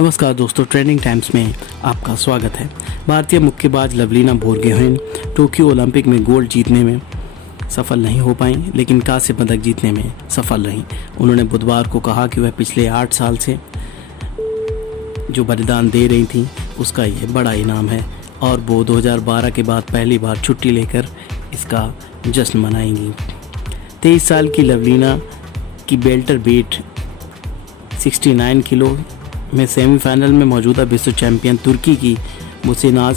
नमस्कार दोस्तों, trending times में आपका स्वागत है। भारतीय मुक्केबाज लवलीना बोरगोहेन टोक्यो ओलंपिक में गोल्ड जीतने में सफल नहीं हो पाई, लेकिन कांस्य पदक जीतने में सफल रहीं। उन्होंने बुधवार को कहा कि वह पिछले 8 साल से जो बलिदान दे रही थी उसका यह बड़ा इनाम है और वो 2012 के बाद पहली बार छुट्टी लेकर इसका जश्न मनाएंगी। 23 साल की लवलीना की बेल्टर वेट 69 किलो में सेमीफाइनल में मौजूदा विश्व चैंपियन तुर्की की मुसेनाज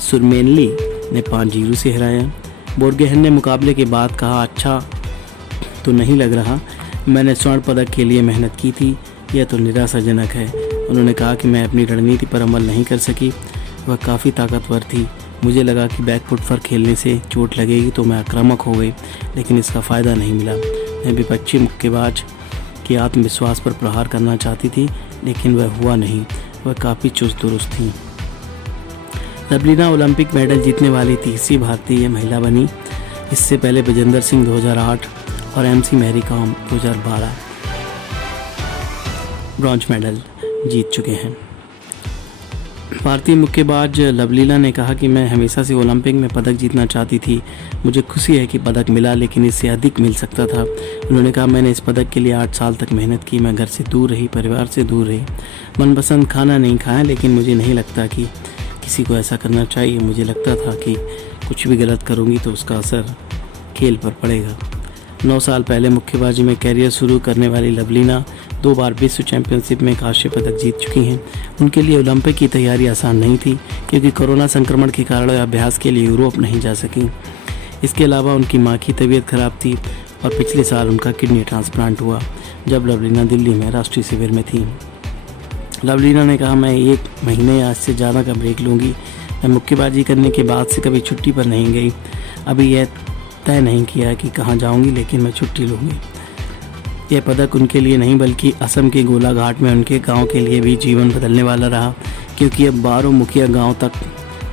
सुरमेनली ने 5-0 से हराया। बोरगोहेन ने मुकाबले के बाद कहा, अच्छा तो नहीं लग रहा, मैंने स्वर्ण पदक के लिए मेहनत की थी, यह तो निराशाजनक है। उन्होंने कहा कि मैं अपनी रणनीति पर अमल नहीं कर सकी, वह काफ़ी ताकतवर थी, मुझे लगा कि बैकफुट पर खेलने से चोट लगेगी तो मैं आक्रामक हो गई, लेकिन इसका फ़ायदा नहीं मिला। मैं विपक्षी मुक्केबाज के आत्मविश्वास पर प्रहार करना चाहती थी, लेकिन वह हुआ नहीं, वह काफ़ी चुस्त दुरुस्त थी। लवलीना ओलंपिक मेडल जीतने वाली तीसरी भारतीय महिला बनी। इससे पहले विजेंदर सिंह 2008 और MC Mary Kom 2012 bronze medal जीत चुके हैं। भारतीय मुक्केबाज लवलीना ने कहा कि मैं हमेशा से ओलंपिक में पदक जीतना चाहती थी, मुझे खुशी है कि पदक मिला, लेकिन इससे अधिक मिल सकता था। उन्होंने कहा, मैंने इस पदक के लिए 8 साल तक मेहनत की, मैं घर से दूर रही, परिवार से दूर रही, मनपसंद खाना नहीं खाया, लेकिन मुझे नहीं लगता कि किसी को ऐसा करना चाहिए। मुझे लगता था कि कुछ भी गलत करूँगी तो उसका असर खेल पर पड़ेगा। 9 साल पहले मुक्केबाजी में कैरियर शुरू करने वाली लवलीना 2 बार विश्व चैंपियनशिप में कांस्य पदक जीत चुकी हैं। उनके लिए ओलंपिक की तैयारी आसान नहीं थी, क्योंकि कोरोना संक्रमण के कारण अभ्यास के लिए यूरोप नहीं जा सकी। इसके अलावा उनकी मां की तबीयत खराब थी और पिछले साल उनका किडनी ट्रांसप्लांट हुआ, जब लवलीना दिल्ली में राष्ट्रीय शिविर में थी। लवलीना ने कहा, मैं 1 महीने या इससे ज़्यादा का ब्रेक लूँगी। मैं मुक्केबाजी करने के बाद से कभी छुट्टी पर नहीं गई। अभी यह तय नहीं किया कि कहाँ जाऊँगी, लेकिन मैं छुट्टी लूँगी। यह पदक उनके लिए नहीं बल्कि असम के गोलाघाट में उनके गांव के लिए भी जीवन बदलने वाला रहा, क्योंकि अब 12 मुखिया गांव तक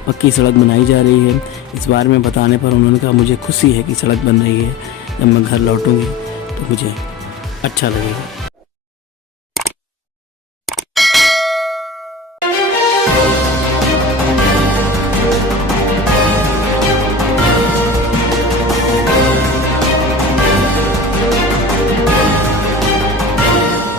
पक्की सड़क बनाई जा रही है। इस बारे में बताने पर उन्होंने कहा, मुझे खुशी है कि सड़क बन रही है, जब मैं घर लौटूंगी तो मुझे अच्छा लगेगा।